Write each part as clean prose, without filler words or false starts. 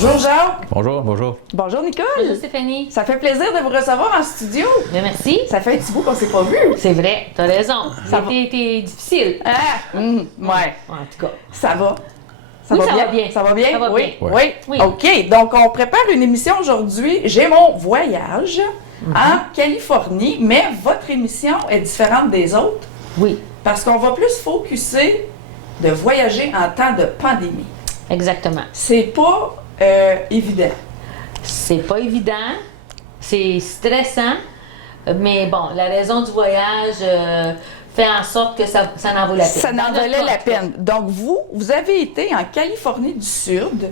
Bonjour Jacques. Bonjour, bonjour. Bonjour Nicole. Bonjour Stéphanie. Ça fait plaisir de vous recevoir en studio. Bien, merci. Ça fait un petit bout qu'on s'est pas vu. C'est vrai, t'as raison. Ça Ça a été difficile. Ah, ouais. En tout cas. Ça va. Oui, ça va bien. Ça va bien? Ça va oui. bien. Oui. Oui. OK. Donc, on prépare une émission aujourd'hui. J'ai mon voyage en Californie, mais votre émission est différente des autres Oui, parce qu'on va plus focusser de voyager en temps de pandémie. exactement. C'est pas évident. C'est pas évident, c'est stressant, mais bon, la raison du voyage fait en sorte que ça en vaut la peine. Ça n'en Dans notre valait cas, la en tout cas. peine. Donc, vous avez été en Californie du Sud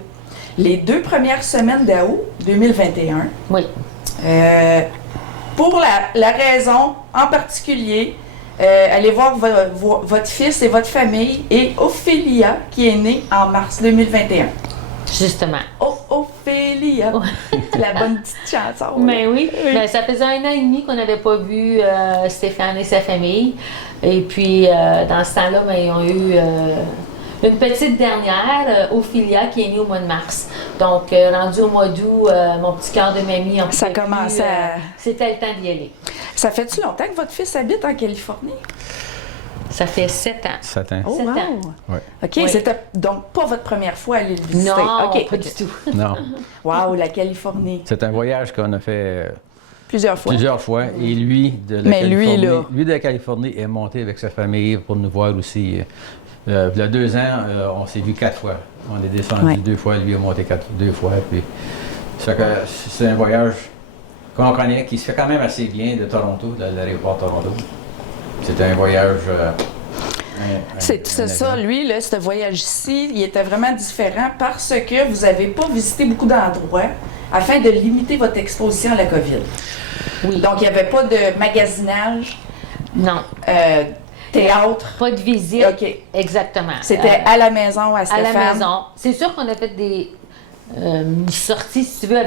les 2 premières semaines d'août 2021. Oui, Pour la raison en particulier, allez voir votre fils et votre famille et Ophélia qui est née en mars 2021. justement. Oh, Ophélia! La bonne petite chanson. Mais oui, ben, ça faisait 1 an et demi qu'on n'avait pas vu Stéphane et sa famille. Et puis, dans ce temps-là, ben, ils ont eu une petite dernière, Ophélia, qui est née au mois de mars. Donc, rendu au mois d'août, mon petit cœur de mamie, on Ça pouvait commençait plus, à- C'était le temps d'y aller. Ça fait-tu longtemps que votre fils habite en Californie? Ça fait 7 ans. 7 ans. Oh, 7 wow! ans. Ouais. OK, Oui. c'était donc pas votre première fois à aller le visiter. Non, OK. pas du tout. Non, Wow, la Californie. c'est un voyage qu'on a fait Plusieurs fois. plusieurs fois. Et lui, de la Mais lui, Californie, là. lui de la Californie est monté avec sa famille pour nous voir aussi. Il y a 2 ans, on s'est vu 4 fois. On est descendu Ouais. 2 fois, lui a monté 2 fois. Puis, c'est un voyage qu'on connaît, qui se fait quand même assez bien de Toronto, de l'aéroport Toronto. C'est un voyage. C'est un ça, avion. lui, là, ce voyage-ci, il était vraiment différent parce que vous n'avez pas visité beaucoup d'endroits afin de limiter votre exposition à la COVID. Oui. Donc, il n'y avait pas de magasinage, Non, théâtre. pas de visite. OK. Exactement. C'était à la maison, à à Stéphane. la maison. C'est sûr qu'on a fait des sorties, si tu veux,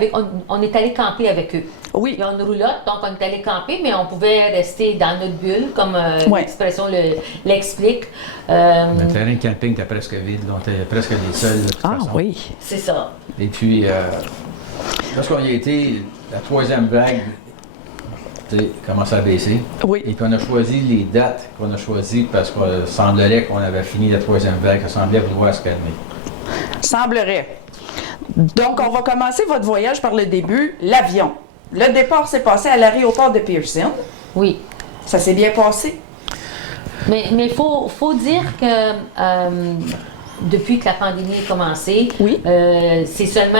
on est allé camper avec eux. Oui. Il y a une roulotte, donc on est allé camper, mais on pouvait rester dans notre bulle, comme Ouais. l'expression l'explique. Le terrain de camping était presque vide, donc on était presque les seuls. De toute Ah façon. oui. C'est ça. Et puis, lorsqu'on y a été, la 3e vague commençait à baisser. Oui. Et puis, on a choisi les dates qu'on a choisies parce qu'il semblerait qu'on avait fini la 3e vague, ça semblait vouloir se calmer. Semblerait. Donc, on va commencer votre voyage par le début, l'avion. Le départ s'est passé à l'aéroport de Pearson. Oui. Ça s'est bien passé. Mais il faut dire que depuis que la pandémie a commencé, Oui. c'est seulement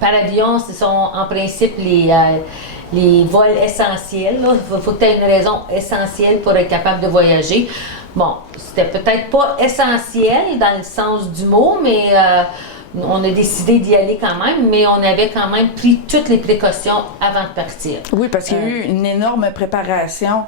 par avion, ce sont en principe les vols essentiels. Il faut que tu aies une raison essentielle pour être capable de voyager. Bon, c'était peut-être pas essentiel dans le sens du mot, mais on a décidé d'y aller quand même, mais on avait quand même pris toutes les précautions avant de partir. Oui, parce qu'il y a eu une énorme préparation.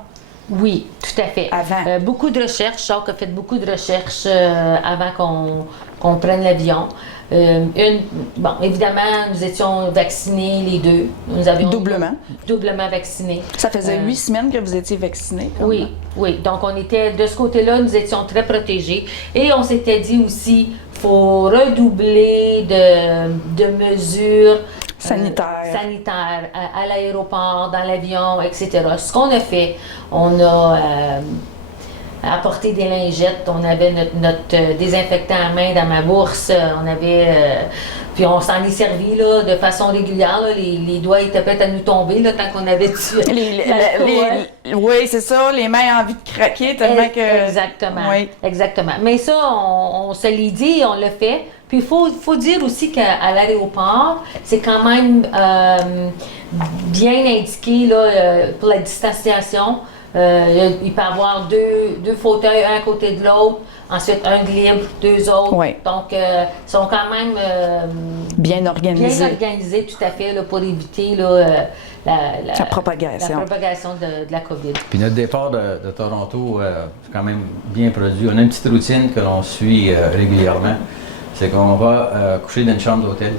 Oui, tout à fait. Avant. Beaucoup de recherches. Jacques a fait beaucoup de recherches avant qu'on prenne l'avion. Bon, évidemment, nous étions vaccinés les deux. Nous avions Doublement. Doublement vaccinés. Ça faisait 8 semaines que vous étiez vacciné. Oui, oui. Donc, on était, de ce côté-là, nous étions très protégés. Et on s'était dit aussi, faut redoubler de mesures sanitaires à l'aéroport, dans l'avion, etc. Ce qu'on a fait, on a apporté des lingettes, on avait notre désinfectant à main dans ma bourse, on avait... puis on s'en est servi là, de façon régulière. Là, les doigts étaient prêts à nous tomber là, tant qu'on avait tué Oui, c'est ça, les mains ont envie de craquer tellement que... Exactement. Oui. Exactement. Mais ça, on se l'est dit, on l'a fait. Puis il faut dire aussi qu'à l'aéroport, c'est quand même bien indiqué là, pour la distanciation. Il peut y avoir deux fauteuils, un à côté de l'autre, ensuite un de libre, 2 autres. Oui. Donc, ils sont quand même Bien organisé. bien organisés tout à fait là, pour éviter là, La propagation. la propagation de la COVID. Puis notre départ de Toronto, c'est quand même bien produit. On a une petite routine que l'on suit régulièrement. C'est qu'on va coucher dans une chambre d'hôtel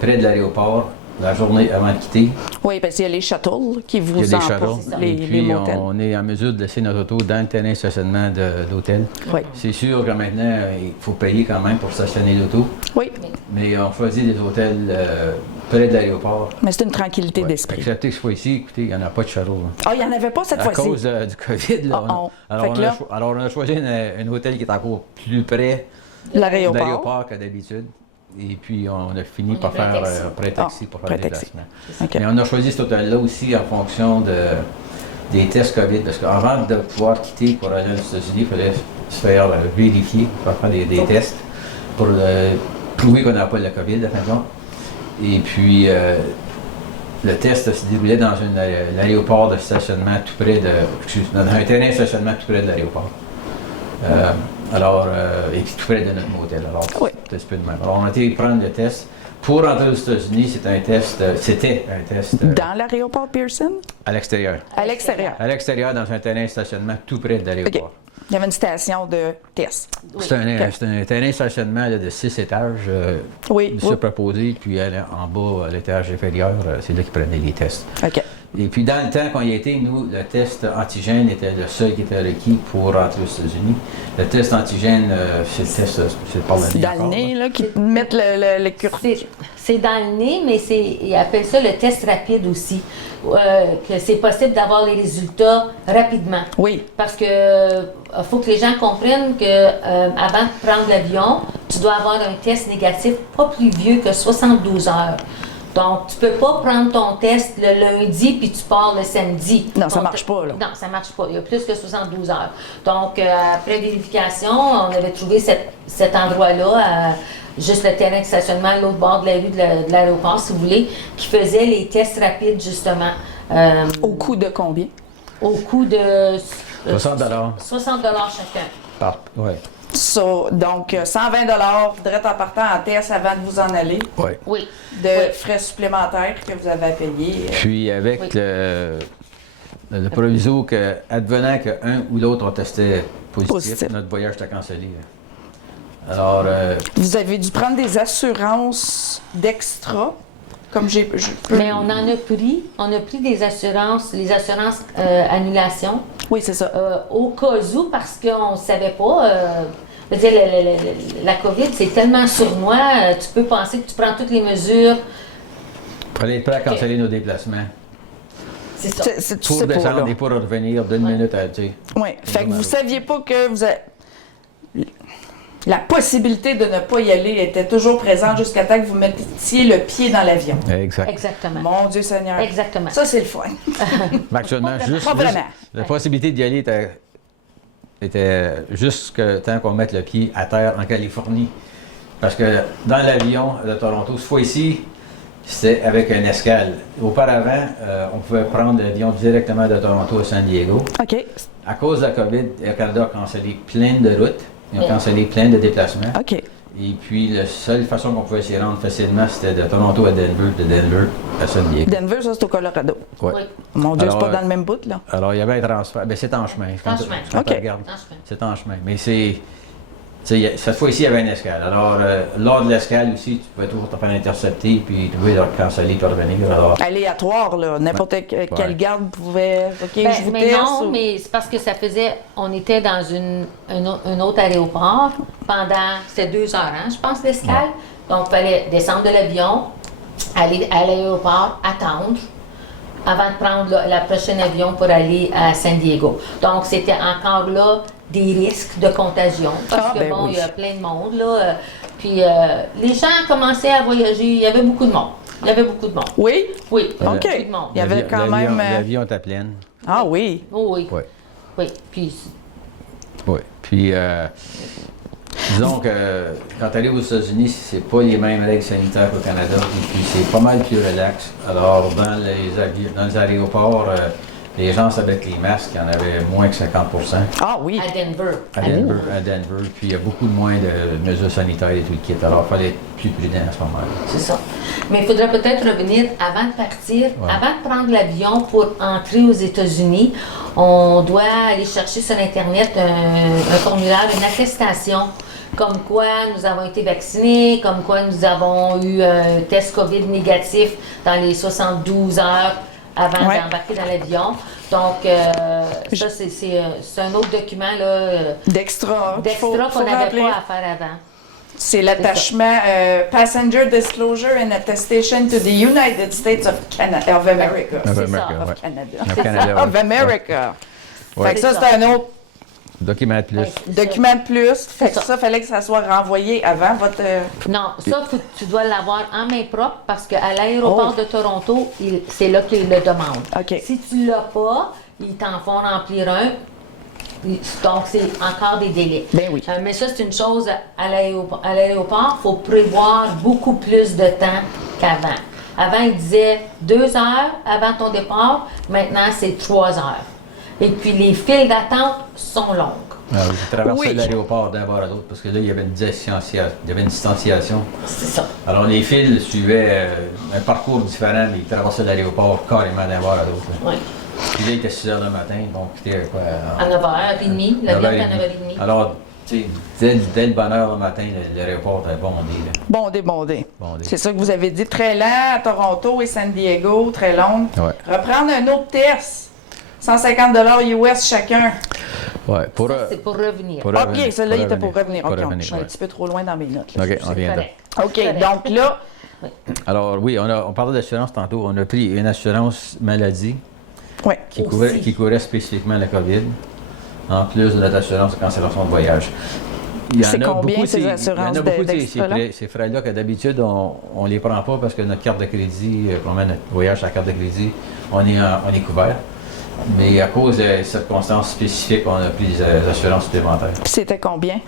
près de l'aéroport la journée avant de quitter. Oui, parce qu'il y a les shuttles qui vous Il y a des emportent, shuttles. les Et puis, motels. on est en mesure de laisser notre auto dans le terrain de stationnement de l'hôtel. Oui. C'est sûr que maintenant, il faut payer quand même pour stationner l'auto, Oui, mais on choisit des hôtels près de l'aéroport. mais c'est une tranquillité Ouais. d'esprit. Excepté que cette fois-ci, écoutez, il n'y en a pas de shuttle. Ah, il n'y en avait pas cette À fois-ci. cause du COVID, là. Fait que là- Alors, on a choisi un hôtel qui est encore plus près de L'aéroport. l'aéroport que d'habitude. Et puis, on a fini par faire pré-taxi pour faire le pré-taxi. déplacement. OK. Mais on a choisi cet hôtel-là aussi en fonction des tests COVID. Parce qu'avant de pouvoir quitter pour aller aux États-Unis, il fallait se faire vérifier, faire des tests pour prouver qu'on n'a pas le COVID, à fin de compte. Et puis, le test se déroulait dans l'aéroport de stationnement tout près dans un terrain de stationnement tout près de l'aéroport. Et puis tout près de notre motel. Alors, Oui. c'était un peu de même. Alors, on a été prendre le test. Pour rentrer aux États-Unis, c'était un test Dans l'aéroport Pearson? à l'extérieur. À l'extérieur. À l'extérieur, dans un terrain de stationnement tout près de l'aéroport. Il y avait une station de test. Oui. C'est un terrain de stationnement là, de 6 étages, Oui. superposé, puis en bas, à l'étage inférieur, c'est là qu'ils prenaient les tests. OK. Et puis, dans le temps qu'on y était, nous, le test antigène était le seul qui était requis pour rentrer aux États-Unis. Le test antigène, c'est le test, c'est par le nez. Dans le encore, nez, là. là, qui mettent le cursus. C'est dans le nez, mais ils appellent ça le test rapide aussi. Que c'est possible d'avoir les résultats rapidement. Oui. Parce que faut que les gens comprennent que avant de prendre l'avion, tu dois avoir un test négatif pas plus vieux que 72 heures. Donc, tu peux pas prendre ton test le lundi puis tu pars le samedi. Non, ça Donc, marche pas, là. Non, ça marche pas. Il y a plus que 72 heures. Donc, après vérification, on avait trouvé cet endroit-là, juste le terrain de stationnement à l'autre bord de la rue de l'aéroport, si vous voulez, qui faisait les tests rapides, justement. Au coût de combien? Au coût de... 60 60 chacun. Ouais. Donc, 120 direct en partant en test avant de vous en aller, Ouais. Oui. de frais supplémentaires que vous avez à payer. Puis avec Oui. le proviso que, advenant qu'un ou l'autre ont testé positif, Positif. notre voyage était cancellé. Alors, Vous avez dû prendre des assurances d'extra, comme je peux... Mais on en a pris. On a pris des assurances, les assurances annulation, Oui, c'est ça. au cas où, parce qu'on ne savait pas. Je veux dire, la COVID, c'est tellement sournois, tu peux penser que tu prends toutes les mesures. prenez le prêt à canceller nos déplacements C'est ça. Tu pour sais pas, descendre là. et pour revenir d'une minute à tu sais. Oui, fait que vous saviez pas que vous avez... La possibilité de ne pas y aller était toujours présente jusqu'à temps que vous mettiez le pied dans l'avion. Exact. Exactement. Mon Dieu Seigneur. Exactement. Ça, c'est le fun. Mais actuellement, Pas vraiment. la possibilité d'y aller était jusqu'à temps qu'on mette le pied à terre en Californie. Parce que dans l'avion de Toronto, cette fois-ci, c'était avec une escale. Auparavant, on pouvait prendre l'avion directement de Toronto à San Diego. OK. À cause de la COVID, Air Canada a cancellé plein de routes. Ils ont cancellé plein de déplacements. OK. Et puis, la seule façon qu'on pouvait s'y rendre facilement, c'était de Toronto à Denver, de Denver à San Diego. Denver, ça, c'est au Colorado. Ouais. Oui. Mon Dieu, Alors, c'est pas dans le même bout, là. Alors, il y avait un transfert. Bien, c'est en chemin. En chemin. Quand OK. tu regardes, En chemin. c'est en chemin. Mais cette fois-ci, il y avait une escale. Alors, lors de l'escale aussi, tu pouvais toujours te faire intercepter, puis tu pouvais leur canceller, puis revenir. Alors, Aléatoire, là. N'importe quel garde pouvait... OK, Ben, je vous mais teste. non, mais c'est parce que ça faisait. On était dans un autre aéroport pendant. C'était 2 heures, hein, je pense, l'escale. Donc, il fallait descendre de l'avion, aller à l'aéroport, attendre avant de prendre le prochain avion pour aller à San Diego. Donc, c'était encore là des risques de contagion. Parce que, ben bon, oui. il y a plein de monde, là. Puis, les gens commençaient à voyager. Il y avait beaucoup de monde. Il y avait beaucoup de monde. Oui? Oui, OK. beaucoup de monde. Il y avait quand même... L'avion était plein. Ah oui. Oh, oui. Oui. Oui. Puis, Oui. Puis, disons que quand tu arrives aux États-Unis, c'est pas les mêmes règles sanitaires qu'au Canada. Et puis, c'est pas mal plus relax. Alors, dans les aéroports, les gens avec les masques, il y en avait moins que 50%. Ah oui. à Denver. À Denver. Puis il y a beaucoup moins de mesures sanitaires et tout le kit. Alors, il fallait être plus prudent à ce moment-là. C'est ça. Mais il faudrait peut-être revenir avant de partir, avant de prendre l'avion pour entrer aux États-Unis. On doit aller chercher sur Internet un formulaire, une attestation comme quoi nous avons été vaccinés, comme quoi nous avons eu un test COVID négatif dans les 72 heures avant d'embarquer dans l'avion. Donc, ça, c'est un autre document là, d'extra qu'on n'avait pas à faire avant. C'est l'attachement Passenger Disclosure and Attestation to the United States of America. Of America, Of Canada. Canada, Of America. Ouais. Fait que ça, c'est un autre Document de plus. document de plus. Fait que ça, fallait que ça soit renvoyé avant votre... Non, ça, tu dois l'avoir en main propre parce qu'à l'aéroport de Toronto, c'est là qu'ils le demandent. OK. Si tu ne l'as pas, ils t'en font remplir un. Donc, c'est encore des délais. Ben oui. Mais ça, c'est une chose à l'aéroport. Il faut prévoir beaucoup plus de temps qu'avant. Avant, ils disaient 2 heures avant ton départ. Maintenant, c'est 3 heures. Et puis, les files d'attente sont longues. J'ai traversé l'aéroport d'un bord à l'autre parce que là, il y avait une distanciation. C'est ça. Alors, les files suivaient un parcours différent, mais ils traversaient l'aéroport carrément d'un bord à l'autre. Oui. Puis là, il était 6 h du matin, donc c'était quoi? À 9h30, l'avion est à 9h30. Alors, tu sais, dès le bonne heure le matin, l'aéroport était bondé. Bondé. C'est ça que vous avez dit. Très lent à Toronto et San Diego, très long. Ouais. Reprendre un autre test. 150 US chacun. Ouais, c'est pour revenir. OK, celui-là, il était pour revenir. OK, je suis un ouais. petit peu trop loin dans mes notes. Là. OK, on vient de. OK, donc là... Alors, oui, on parlait d'assurance tantôt. On a pris une assurance maladie qui couvrait spécifiquement la COVID, en plus de notre assurance de cancellation de voyage. C'est combien ces assurances d'extra-là? Ces frais-là que d'habitude, on ne les prend pas parce que notre carte de crédit, pour notre voyage à la carte de crédit, on est couvert. Mais à cause de circonstances spécifiques, on a pris des assurances supplémentaires. Puis c'était combien?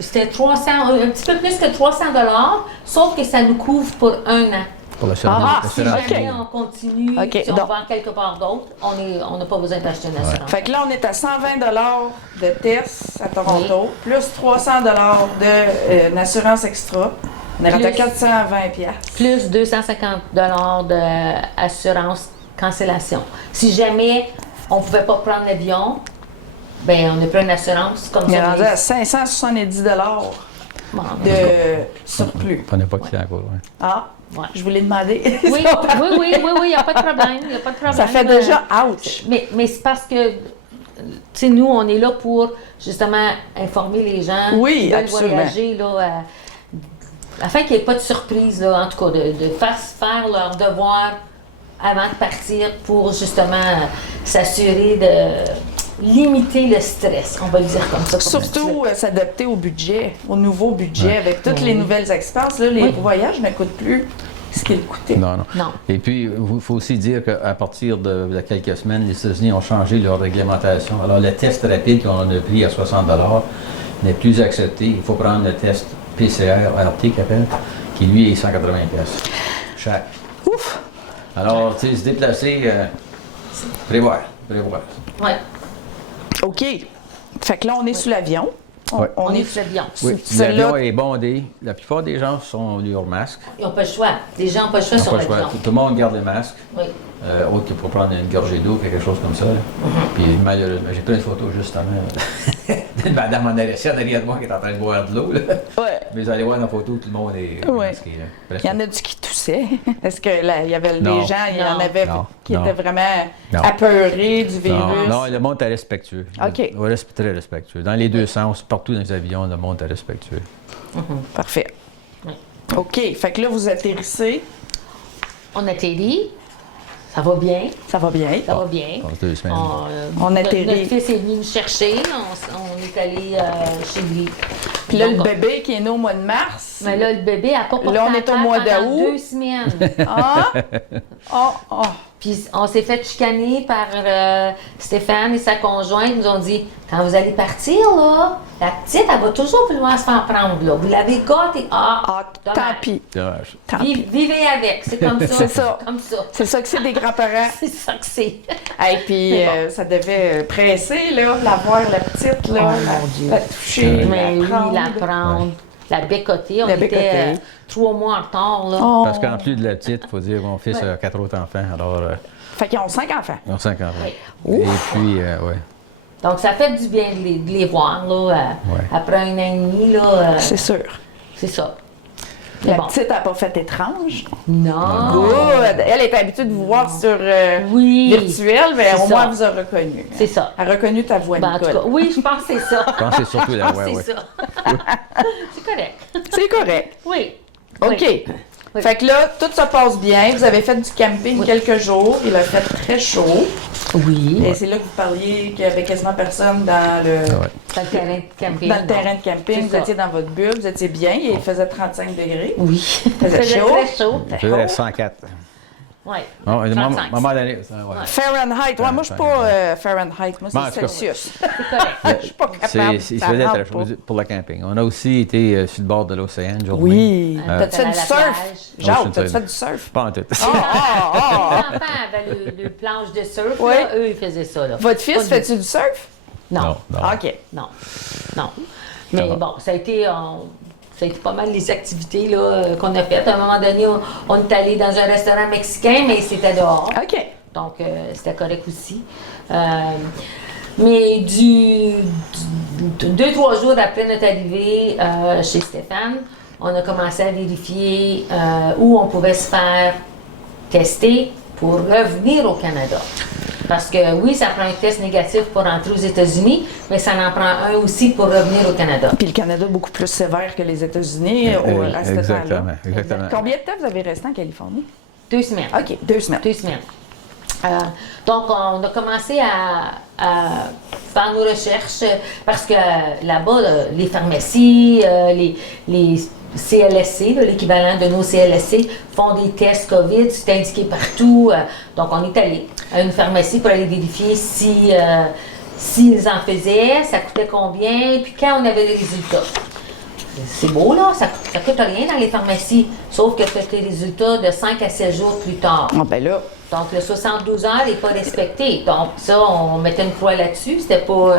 C'était 300, un petit peu plus que 300 $, sauf que ça nous couvre pour 1 an. Pour l'assurance. Si jamais on continue, si on va quelque part d'autre, on n'a pas besoin d'acheter une assurance. Fait que là, on est à 120 $ de tests à Toronto, plus 300 $ d'assurance extra. On est à 420 $. Plus 250 $ d'assurance cancellation. Si jamais on ne pouvait pas prendre l'avion, ben on a pris une assurance comme ça. On est rendu à 570 $ de surplus. On n'a pas quitté encore. Ouais. Ah, je voulais demander. Oui, il n'y a pas de problème. Ça fait déjà ouch. Mais c'est parce que, tu sais, nous, on est là pour justement informer les gens qui veulent voyager, là, afin qu'il n'y ait pas de surprise, là, en tout cas, de faire leur devoir avant de partir pour justement s'assurer de limiter le stress, on va le dire comme ça. Surtout s'adapter au budget, au nouveau budget, avec toutes les nouvelles expenses. Là, les voyages ne coûtent plus ce qu'ils coûtaient. Non. Et puis, il faut aussi dire qu'à partir de quelques semaines, les États-Unis ont changé leur réglementation. Alors, le test rapide qu'on a pris à 60 $ n'est plus accepté. Il faut prendre le test PCR-RT qui lui est 180 $ chaque. Ouf! Alors, tu sais, se déplacer, prévoir. Oui. OK. Fait que là, on est sous l'avion. On est sous l'avion. Oui, l'avion est bondé. La plupart des gens sont leur masque. Ils n'ont pas le choix. Les gens n'ont pas le choix sur l'avion. Tout le monde garde le masque. Oui. Autre que pour prendre une gorgée d'eau, quelque chose comme ça. Puis malheureusement, j'ai pris une photo justement d'une madame en RSA derrière moi qui est en train de boire de l'eau. Ouais. Mais vous allez voir dans la photo, tout le monde est masqué. Il y en a-tu qui toussaient? Est-ce qu'il y avait des gens, il y en avait qui étaient vraiment apeurés du virus? Non, le monde est respectueux. OK. Très respectueux. Dans les deux sens, partout dans les avions, le monde est respectueux. Parfait. OK. Fait que là, vous atterrissez. On atterrit. Ça va bien. Ça va bien. Ça va bien. Deux semaines. On atterrit. Notre fils est venu nous chercher. On est allé chez lui. Puis là, le bébé qui est né au mois de mars. Mais là, le bébé n'a pas porté là, on est au mois d'août. 2 semaines. Puis on s'est fait chicaner par Stéphane et sa conjointe. Ils nous ont dit, quand vous allez partir, là, la petite, elle va toujours vouloir se faire prendre. Là. Vous l'avez gâtée. Tant pis. Dommage. Vivez avec. C'est comme ça. C'est ça. Comme ça. C'est ça que c'est des grands-parents. C'est ça que c'est. Et puis, ça devait presser, là, la voir, la petite, là, la toucher, la prendre. La bécoter. On était 3 mois en retard. Là. Parce qu'en plus de la petite, il faut dire que mon fils a 4 autres enfants. Alors, fait qu'ils ont 5 enfants. Ils ont 5 enfants. Oui. Et puis, Donc, ça fait du bien de les voir, là, après 1 an et demi, là. C'est sûr. C'est ça. La petite n'a pas fait étrange. Non. Good. Elle est habituée de vous voir sur virtuel, mais au moins elle vous a reconnu. C'est ça. Elle a reconnu ta voix, En tout cas, oui, je pense que c'est ça. Je pense que c'est surtout la voix, c'est ça. C'est correct. C'est correct. Oui. OK. Oui. Fait que là, tout se passe bien. Vous avez fait du camping quelques jours. Il a fait très chaud. Oui. Et c'est là que vous parliez qu'il n'y avait quasiment personne dans le, Dans le terrain de camping. dans le terrain de camping. C'est Vous ça. étiez dans votre bulle, vous étiez bien. Il faisait 35 degrés. Oui. Il faisait chaud. très chaud. Je faisais 104. Oui. Non, 35. maman d'année. Fahrenheit. Ouais, moi, je suis pas Fahrenheit. Moi, Bon, en c'est tout cas, Celsius. C'est correct. Je suis pas capable. Il Ça faisait rentre très pas. chaud pour le camping. On a aussi été sur le bord de l'océan une journée. Oui. T'as-tu fait à du la surf? plage. Jacques, t'as-tu fait du surf? Pas en tout. Les enfants avaient le planche de surf, Oui. là, eux, ils faisaient ça. Là. Votre fils, Pas de- fait-tu du surf? Non. Non. OK. Non. Non. Mais va. bon, ça a été pas mal les activités là, qu'on a faites. À un moment donné, on est allé dans un restaurant mexicain, mais c'était dehors. OK. Donc, c'était correct aussi. Mais 2-3 jours après notre arrivée chez Stéphane, on a commencé à vérifier où on pouvait se faire tester pour revenir au Canada. Parce que oui, ça prend un test négatif pour entrer aux États-Unis, mais ça en prend un aussi pour revenir au Canada. Puis le Canada est beaucoup plus sévère que les États-Unis à ce temps-là. Exactement. Combien de temps vous avez resté en Californie? 2 semaines. OK, 2 semaines. 2 semaines. Donc, on a commencé à faire nos recherches parce que là-bas, là, les pharmacies, les CLSC, là, l'équivalent de nos CLSC, font des tests COVID, c'est indiqué partout. Donc, on est allé à une pharmacie pour aller vérifier s'ils en faisaient, ça coûtait combien, puis quand on avait les résultats. C'est beau, là, ça coûte rien dans les pharmacies, sauf que tu as tes résultats de 5 à 7 jours plus tard. Ah ben là, Donc, le 72 heures n'est pas respecté. Donc, ça, on mettait une croix là-dessus. C'était pas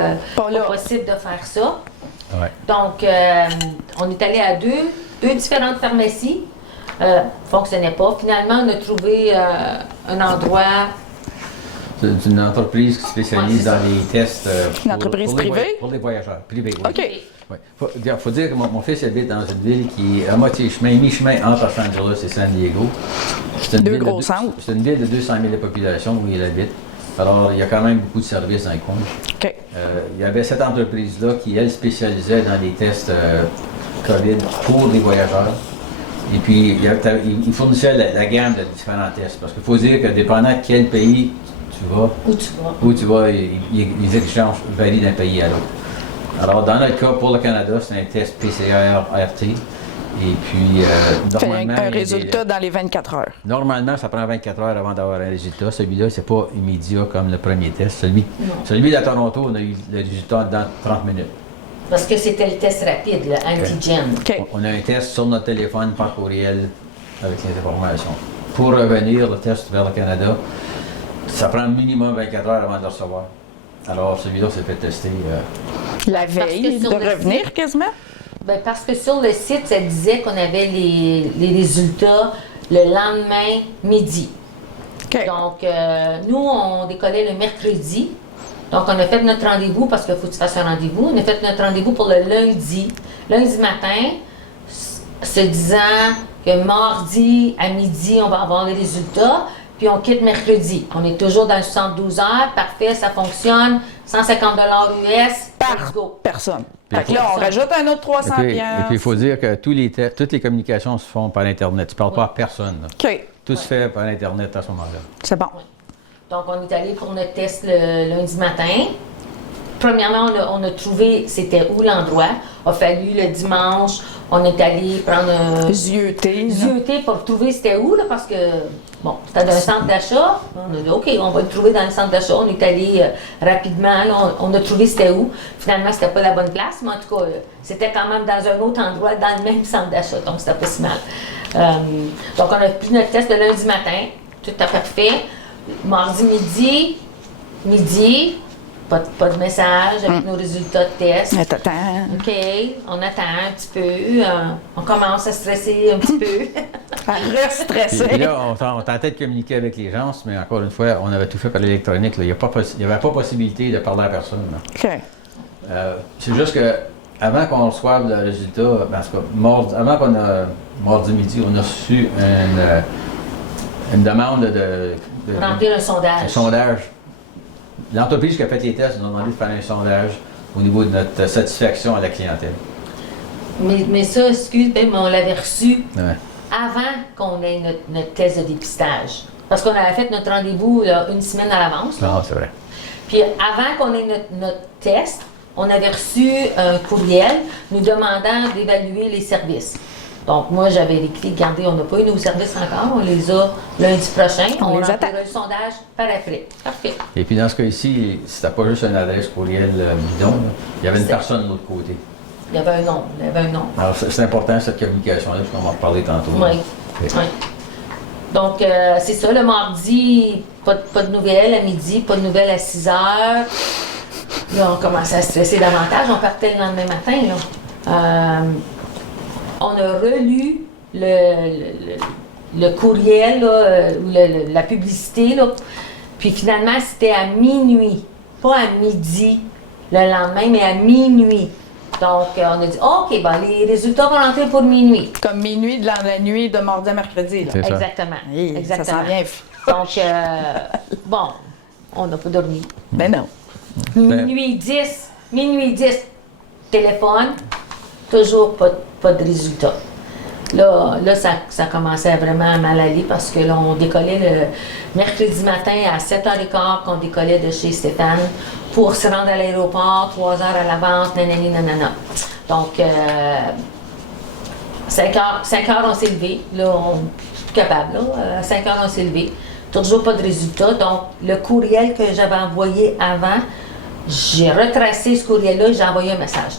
possible de faire ça. Ouais. Donc, on est allé à deux différentes pharmacies. Fonctionnait pas. Finalement, on a trouvé un endroit. C'est une entreprise qui spécialise Ouais, c'est dans les tests. Une entreprise privée? Pour les voyageurs. Privés, oui. OK. Ouais. Faut dire que mon fils habite dans une ville qui est à moitié chemin, mi-chemin entre Los Angeles et San Diego. C'est une Deux ville gros centres. C'est une ville de 200 000 de population où il habite. Alors, il y a quand même beaucoup de services dans le coin. OK. Il y avait cette entreprise-là qui, elle, spécialisait dans les tests COVID pour les voyageurs. Et puis, il fournissait la gamme de différents tests. Parce qu'il faut dire que dépendant de quel pays tu vas, Où tu vas. les exigences varient d'un pays à l'autre. Alors, dans notre cas, pour le Canada, c'est un test PCR-RT. Et puis, normalement... un résultat dans les 24 heures. Normalement, ça prend 24 heures avant d'avoir un résultat. Celui-là, c'est pas immédiat comme le premier test. Celui de Toronto, on a eu le résultat dans 30 minutes. Parce que c'était le test rapide, le antigène. OK. On a un test sur notre téléphone par courriel avec les informations. Pour revenir, le test vers le Canada, ça prend minimum 24 heures avant de le recevoir. Alors, celui-là s'est fait tester. La veille de sur le revenir site- quasiment? Ben, parce que sur le site, ça disait qu'on avait les résultats le lendemain midi. OK. Donc, nous, on décollait le mercredi. Donc, on a fait notre rendez-vous parce qu'il faut que tu fasses un rendez-vous. On a fait notre rendez-vous pour le lundi. Lundi matin, se disant que mardi à midi, on va avoir les résultats. Puis on quitte mercredi. On est toujours dans le 72 heures. Parfait, ça fonctionne. 150 US. Let's go. Personne. Puis Fait que là, on rajoute un autre 300 Et puis, il faut dire que toutes les communications se font par Internet. Tu ne parles pas à personne. Là. OK. Tout se fait par Internet à ce moment-là. C'est bon. Donc, on est allé pour notre test le lundi matin. Premièrement, on a trouvé c'était où l'endroit. A fallu le dimanche, on est allé prendre un Zioté. zioté pour trouver c'était où, là, parce que, bon, c'était dans un centre d'achat. On a dit, OK, on va le trouver dans le centre d'achat. On est allé rapidement, là, on a trouvé c'était où. Finalement, c'était pas la bonne place, mais en tout cas, c'était quand même dans un autre endroit, dans le même centre d'achat, donc c'était pas si mal. Donc, on a pris notre test le lundi matin, tout à fait fait. Mardi midi, pas de message avec nos résultats de test. T'attends. OK, on attend un petit peu, on commence à stresser un petit peu. Restressé. Puis là, on tentait de communiquer avec les gens, mais encore une fois, on avait tout fait par l'électronique. Il n'y avait pas possibilité de parler à personne. Là. OK. C'est juste que avant qu'on reçoive le résultat, en tout cas, avant qu'on a mardi midi, on a reçu une demande de remplir un sondage. Un sondage. L'entreprise qui a fait les tests nous a demandé de faire un sondage au niveau de notre satisfaction à la clientèle. Mais ça, excuse, mais on l'avait reçu Ouais. avant qu'on ait notre test de dépistage. Parce qu'on avait fait notre rendez-vous là, une semaine à l'avance. Non, c'est vrai. Puis avant qu'on ait notre test, on avait reçu un courriel nous demandant d'évaluer les services. Donc, moi, j'avais écrit, regardez, on n'a pas eu nos services encore, on les a lundi prochain. On les remplira attend. le sondage par après. Parfait. Et puis dans ce cas-ci, c'était pas juste une adresse courriel bidon, là. Il y avait une personne de l'autre côté. Il y avait un nom, Alors c'est important cette communication-là, puisqu'on va en reparler tantôt. Oui. Oui. Donc, c'est ça, le mardi, pas de nouvelles à midi, pas de nouvelles à 6 heures. Là, on commençait à stresser davantage. On partait le lendemain matin. Là. On a relu le courriel, là, ou la publicité. Là. Puis finalement, c'était à minuit. Pas à midi le lendemain, mais à minuit. Donc, on a dit, OK, ben, les résultats vont rentrer pour minuit. Comme minuit de la nuit de mardi à mercredi. Là. C'est ça. Exactement. Hey, Exactement. Ça s'en vient. Donc, bon, on n'a pas dormi. Ben non. Minuit 10, téléphone, toujours pas de résultat. Là ça commençait à vraiment mal aller parce que là, on décollait le mercredi matin à 7h15 qu'on décollait de chez Stéphane pour se rendre à l'aéroport, 3 heures à l'avance, nanani, nanana. Donc, 5 heures, on s'est levé. Là, on est plus capable. Là. À 5 heures, on s'est levé. Toujours pas de résultat. Donc, le courriel que j'avais envoyé avant, j'ai retracé ce courriel-là et j'ai envoyé un message.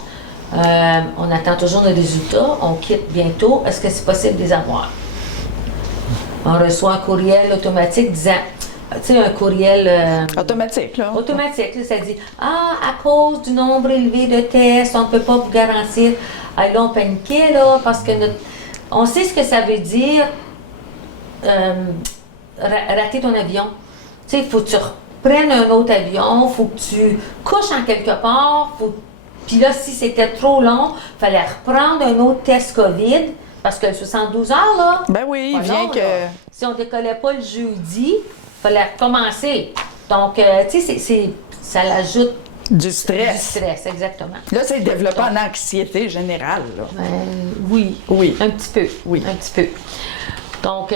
On attend toujours nos résultats. On quitte bientôt. Est-ce que c'est possible de les avoir? On reçoit un courriel automatique disant, tu sais, un courriel... Automatique, là. automatique. Là, ça dit, à cause du nombre élevé de tests, on ne peut pas vous garantir. Ah, là, on paniquait, là, parce que on sait ce que ça veut dire rater ton avion. Tu sais, il faut que tu reprennes un autre avion, il faut que tu couches en quelque part, puis là, si c'était trop long, il fallait reprendre un autre test COVID, parce que le 72 heures, là... Ben oui, pas il vient long, que... là. Si on ne décollait pas le jeudi, il fallait recommencer. Donc, tu sais, ça l'ajoute Du du stress. stress, exactement. Là, c'est développé en anxiété générale, là. Oui. Oui. Un petit peu. Oui. Un petit peu. Donc,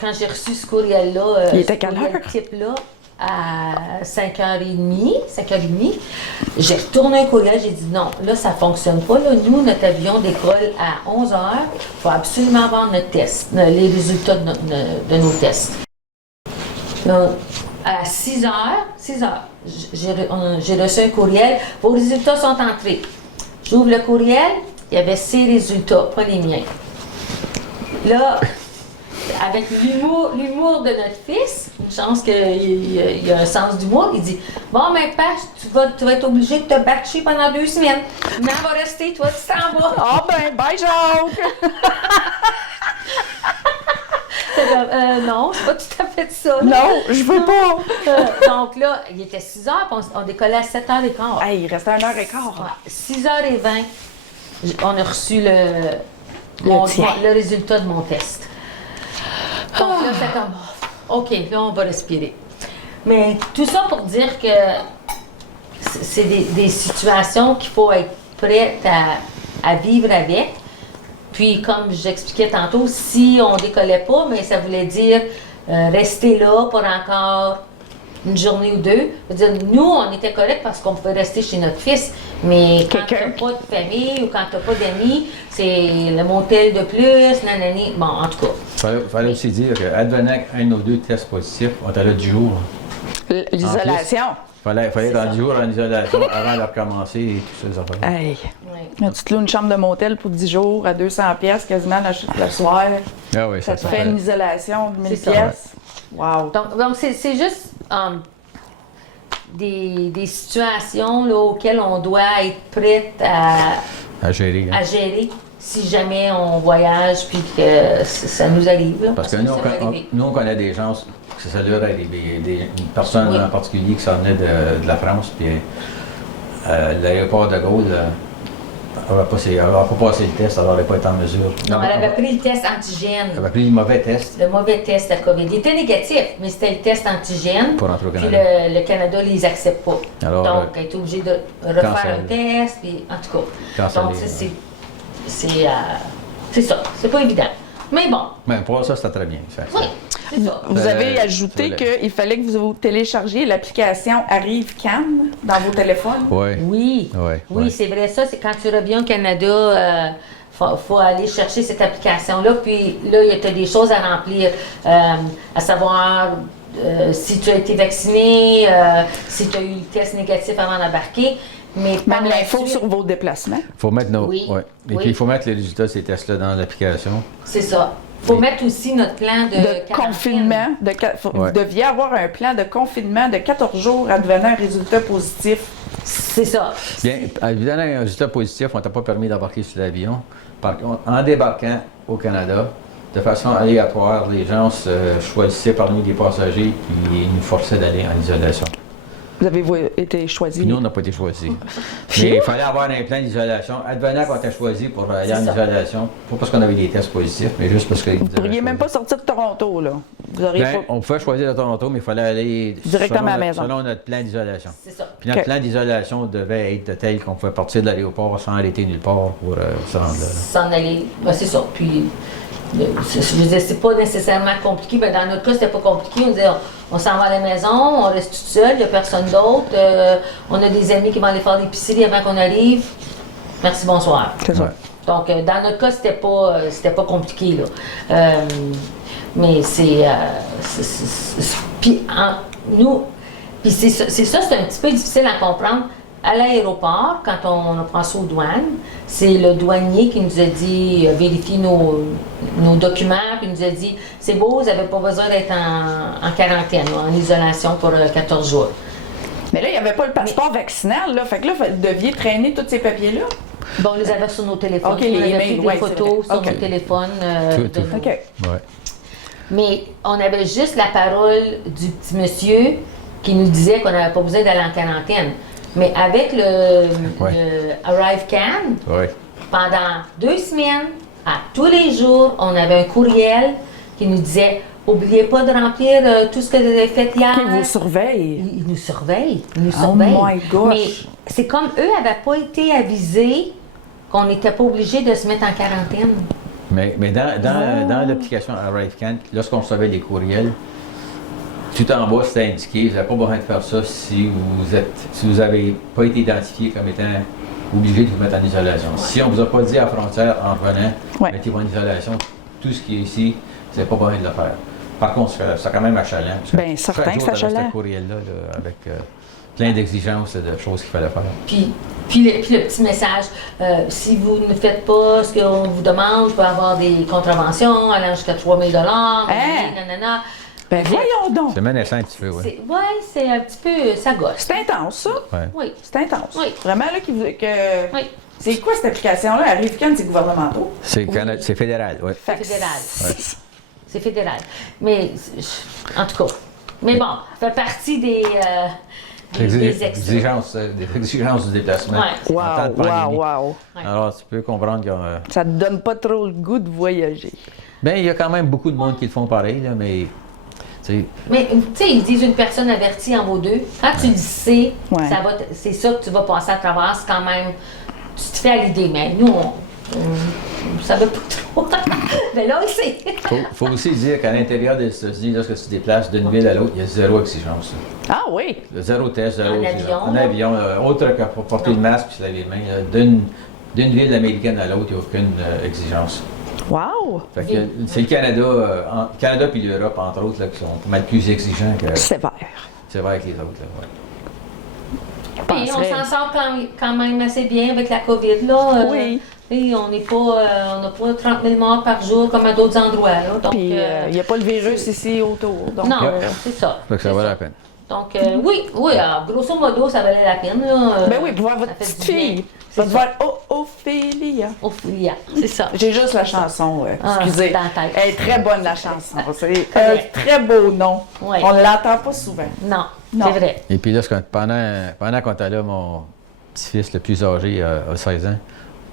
quand j'ai reçu ce courriel-là, Il était quelle heure? type-là, à 5h30, j'ai retourné un courriel, j'ai dit non, là, ça ne fonctionne pas. Là. Nous, notre avion décolle à 11h. Il faut absolument avoir notre test, les résultats de nos tests. Donc, à 6h, j'ai reçu un courriel. Vos résultats sont entrés. J'ouvre le courriel, il y avait 6 résultats, pas les miens. Là, avec l'humour de notre fils, une chance qu'il a un sens d'humour, il dit « Bon, mais Pache, tu vas être obligé de te batcher pendant 2 semaines. Maman va rester, toi, tu t'en vas. » Ah ben, bye, Jacques! Non, c'est pas tout à fait ça. Là. Non, je veux pas! Donc là, il était 6h, puis on décollait à 7h15. Hey, il restait 1h15. Ouais, 6h20, on a reçu tien. le résultat de mon test. Donc là, c'est comme, OK, là, on va respirer. Mais tout ça pour dire que c'est des situations qu'il faut être prête à vivre avec. Puis, comme j'expliquais tantôt, si on ne décollait pas, mais ça voulait dire rester là pour encore une journée ou deux. Dire, nous, on était corrects parce qu'on pouvait rester chez notre fils, mais quand tu n'as pas de famille ou quand tu n'as pas d'amis, c'est le motel de plus, nanani. Bon, en tout cas. Il fallait aussi dire qu'advenant un ou deux tests positifs, on était là du jour. L'isolation. Il fallait être dans 10 jours en isolation avant de recommencer et tout ça. Hey. Oui. Tu te loues une chambre de motel pour 10 jours à 200 pièces quasiment le soir. Ah oui, Ça te se fait une isolation de 1000 C'est ça. pièces. Wow. Donc c'est juste des situations là, auxquelles on doit être prête à gérer. Hein. à gérer si jamais on voyage puis que ça nous arrive. Là, parce que ça nous, peut arriver. on connaît des gens, que ça leur arrive, une personne en particulier qui s'en venait de la France, puis l'aéroport de Gaulle, elle n'avait pas passé le test, elle n'aurait pas été en mesure. Non, elle avait pris le test antigène. Elle avait pris le mauvais test. Le mauvais test à COVID. Il était négatif, mais c'était le test antigène. Pour entrer au Puis Canada. le Canada ne les accepte pas. Alors, donc, elle est obligée de refaire un test. Puis, en tout cas, donc c'est ça. C'est pas évident. Mais bon. Mais pour ça, c'était très bien. Oui, c'est ça. Vous avez ajouté qu'il fallait que vous téléchargiez l'application ArriveCan dans vos téléphones. Oui, c'est vrai. Ça, c'est quand tu reviens au Canada, faut aller chercher cette application-là. Puis là, il y a des choses à remplir, à savoir si tu as été vacciné, si tu as eu le test négatif avant d'embarquer. Mais même l'info sur vos déplacements. Il faut mettre Et puis, il faut mettre les résultats de ces tests-là dans l'application. C'est ça. Il faut mettre aussi notre plan de confinement. Vous deviez avoir un plan de confinement de 14 jours advenant un résultat positif. C'est ça. Bien, évidemment, un résultat positif, on ne t'a pas permis d'embarquer sur l'avion. Par contre, en débarquant au Canada, de façon aléatoire, les gens se choisissaient parmi les passagers puis ils nous forçaient d'aller en isolation. Vous avez été choisi? Puis nous, on n'a pas été choisis. Mais il fallait avoir un plan d'isolation. Advenant qu'on t'a choisi pour aller en isolation, pas parce qu'on avait des tests positifs, mais juste parce que... Vous ne pourriez même pas sortir de Toronto, là. On pouvait choisir de Toronto, mais il fallait aller directement à la maison. Selon notre plan d'isolation. C'est ça. Puis notre plan d'isolation devait être tel qu'on pouvait partir de l'aéroport sans arrêter nulle part pour se rendre là. S'en aller, c'est ça. Puis, je veux dire, c'est pas nécessairement compliqué. Ben, dans notre cas, c'était pas compliqué. On disait, on s'en va à la maison, on reste tout seul, il n'y a personne d'autre. On a des amis qui vont aller faire l'épicerie avant qu'on arrive. Merci, bonsoir. C'est ça. Donc, dans notre cas, c'était pas compliqué, là. Mais puis, c'est ça, c'est un petit peu difficile à comprendre. À l'aéroport, quand on a passé aux douanes, c'est le douanier qui nous a dit, vérifier nos documents, puis il nous a dit, c'est beau, vous n'avez pas besoin d'être en quarantaine, en isolation pour 14 jours. Mais là, il n'y avait pas le passeport vaccinal, là. Fait que là, vous deviez traîner tous ces papiers-là. Bon, on les avait sur nos téléphones. Okay, on avait pris des photos sur nos téléphones. Tout. OK. Ouais. Mais on avait juste la parole du petit monsieur qui nous disait qu'on n'avait pas besoin d'aller en quarantaine. Mais avec le ArriveCan, pendant 2 semaines, à tous les jours, on avait un courriel qui nous disait « Oubliez pas de remplir tout ce que vous avez fait hier. » Qui vous surveille. Ils nous surveillent. Ils nous Oh surveillent. my gosh! Mais c'est comme eux n'avaient pas été avisés qu'on n'était pas obligé de se mettre en quarantaine. Mais dans l'application ArriveCan, lorsqu'on recevait les courriels, tout en bas, c'était indiqué, vous n'avez pas besoin de faire ça si vous n'avez pas été identifié comme étant obligé de vous mettre en isolation. Si on ne vous a pas dit à la frontière en revenant, mettez-vous en isolation, tout ce qui est ici, vous n'avez pas besoin de le faire. Par contre, c'est quand même achalant. Bien, certain que c'est achalant. Ce courriel-là, avec plein d'exigences et de choses qu'il fallait faire. Puis le petit message, si vous ne faites pas ce qu'on vous demande, vous pouvez avoir des contraventions allant jusqu'à 3 000 nanana. Ben voyons donc! C'est menaçant un petit peu, oui. Oui, c'est un petit peu, ça gosse. C'est intense, ça? Oui. C'est intense. Oui. Vraiment, là, Oui. C'est quoi cette application-là? ArriveCan, c'est gouvernemental? C'est fédéral, oui. C'est fédéral. C'est fédéral. Mais, en tout cas, mais bon, ça fait partie des exigences du déplacement. Wow. Alors, tu peux comprendre que... Ça ne te donne pas trop le goût de voyager. Bien, il y a quand même beaucoup de monde qui le font pareil, là, mais... Mais, tu sais, ils disent une personne avertie en vaut 2. Quand tu le sais, c'est ça que tu vas passer à travers, c'est quand même... Tu te fais à l'idée, mais nous, on ne savait pas trop. Mais là, on sait. Faut aussi dire qu'à l'intérieur des États-Unis, lorsque tu te déplaces d'une ville à l'autre, il y a 0 exigence. Ah oui? 0 test, 0 exigence. En avion, autre que pour porter le masque et se laver les mains. D'une ville américaine à l'autre, il n'y a aucune exigence. Wow! C'est le Canada puis l'Europe, entre autres, là, qui sont pas mal plus exigeants que... Sévère. Sévère avec les autres, là, Puis on s'en sort quand même assez bien avec la COVID, là. Oui. Et on n'a pas 30 000 morts par jour comme à d'autres endroits, là. Donc, puis il n'y a pas le virus ici autour. Donc, non, c'est ça. Donc ça valait la peine. Donc, oui, alors, grosso modo, ça valait la peine, là. Ben oui, pour voir votre petite fille. Votre Ophélia. Ophélia, c'est ça. J'ai juste la chanson, excusez. Dans la tête. Elle est très bonne, la chanson. C'est un très beau nom. Ouais. On ne l'entend pas souvent. Non, Non. c'est vrai. Et puis là, pendant qu'on était là, mon petit-fils le plus âgé, a 16 ans,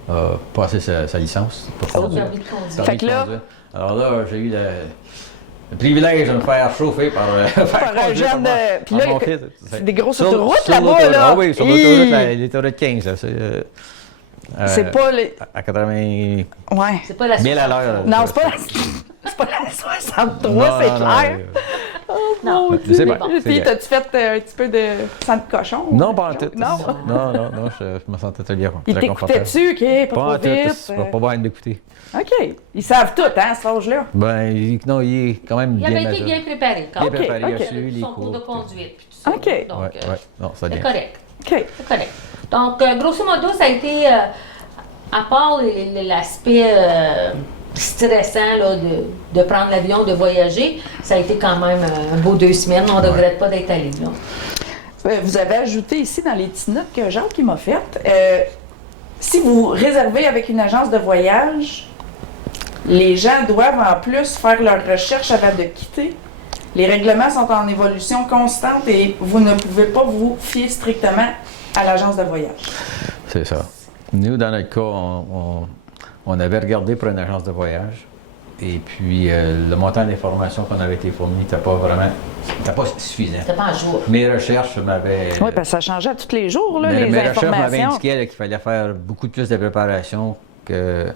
a passé sa licence pour Au conduire. permis de conduire. Fait que là- conduire. Alors là, j'ai eu le privilège de me faire chauffer par un jeune, puis là, mon fils. c'est des grosses Sur- autoroutes sur là-bas, l'autoroute. là. Ah oui, sur l'autoroute, l'autoroute 15. Là, C'est pas les... À 80 Ouais. C'est pas la 000 à l'heure. là. Non, c'est pas la... C'est pas la 63, Non, c'est non, clair. Non, non, c'est bon. bon. Puis, t'as-tu fait un petit peu de sang de cochon? Non, pas en tout. Non. Non, je me sentais très bien. Ils très confortable. t'écoutaient-tu? OK, pas Pas en trop tout, vite. c'est pas bien d'écouter. OK. Ils savent tout, hein, à cet âge-là. Ben, non, il est quand même Il bien avait été bien préparé quand Bien même. préparé, il ok. a su les Son cours de cours. conduite puis tout ça. OK. Donc, Ouais, non, ça c'est vient. correct. OK. C'est correct. Donc, grosso modo, ça a été, à part l'aspect stressant là, de prendre l'avion, de voyager, ça a été quand même un beau 2 semaines. On ne regrette pas d'être allé là. Vous avez ajouté ici dans les petites notes que Jacques m'a faites, si vous réservez avec une agence de voyage, les gens doivent en plus faire leurs recherches avant de quitter. Les règlements sont en évolution constante et vous ne pouvez pas vous fier strictement à l'agence de voyage. C'est ça. Nous, dans notre cas, on avait regardé pour une agence de voyage. Et puis, le montant d'informations qu'on avait été fourni n'était pas suffisant. C'était pas un jour. Mes recherches m'avaient... Oui, parce que ça changeait tous les jours, là, les mes recherches m'avaient informations. indiqué là, qu'il fallait faire beaucoup plus de préparation que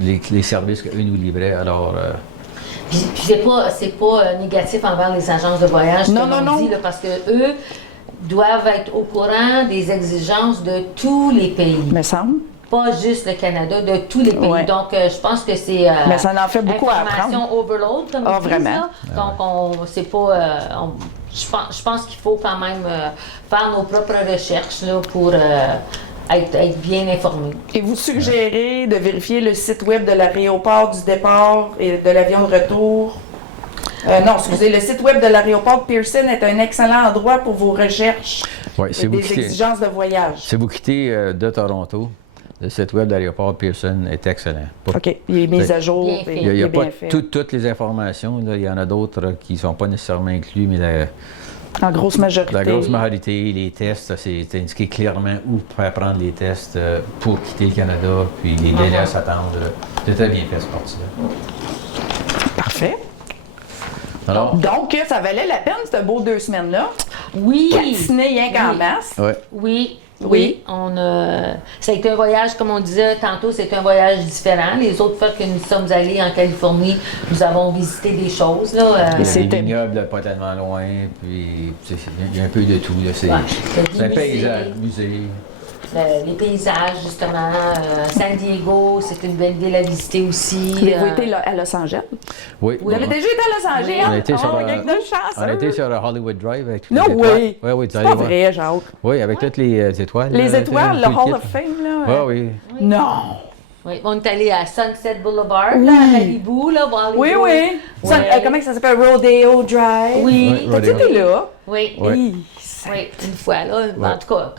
les services qu'eux nous livraient. Alors, Puis c'est pas négatif envers les agences de voyage, Non, comme non, on non. dit, là, parce que eux doivent être au courant des exigences de tous les pays. Me semble. Pas juste le Canada, de tous les pays. Ouais. Donc, je pense que c'est Mais ça en fait beaucoup à information apprendre. overload, comme Ah, ils disent, vraiment? là. Donc, c'est pas... je pense qu'il faut quand même faire nos propres recherches là, pour être bien informé. Et vous suggérez de vérifier le site web de l'aéroport du départ et de l'avion de retour. Non, excusez, le site web de l'aéroport de Pearson est un excellent endroit pour vos recherches ouais, si vous des quittez, exigences de voyage. si vous quittez de Toronto, le site web de l'aéroport Pearson est excellent. Pas- OK, il est mis à jour. Bien et fait. Il n'y a, est pas bien fait. toutes les informations. Là. Il y en a d'autres qui ne sont pas nécessairement inclus, mais En grosse majorité. la grosse majorité, les tests, c'est indiqué clairement où faire prendre les tests pour quitter le Canada, puis les délais à s'attendre. C'est très bien fait, ce parti-là. Parfait. Alors, Donc, ça valait la peine, ce beau 2 semaines-là. Oui! Patiner rien qu'en Oui. masse. ouais. Oui, Oui. oui. Ça a été un voyage, comme on disait tantôt, c'est un voyage différent. Les autres fois que nous sommes allés en Californie, nous avons visité des choses. Là, Et Les c'était- vignobles pas tellement loin, puis il y a un peu de tout. là. C'est Ouais. c'est un paysage, musée. Les paysages, justement. San Diego, c'est une belle ville à visiter aussi. Avez-vous été là, à Los Angeles? Oui. Vous avez déjà été à Los Angeles? Oui. On a été sur Oh, le- gang de chanceux. On a été sur le Hollywood Drive avec toutes No les étoiles. way! Oui, oui, tu C'est allais pas voir. vrai, Jacques. Oui, avec toutes les étoiles. Les là, étoiles, le tout Hall kit. of Fame, là. Oui, oui. Non! Oui, on est allé à Sunset Boulevard, Oui. là, à Malibu, là, voir les Oui, beaux- oui. Ça, Ouais. comment ça s'appelle? Rodeo Drive? Oui, Ouais, T'as-tu été là? oui, Ouais. Hi, oui, une fois, là. Ouais. En tout cas,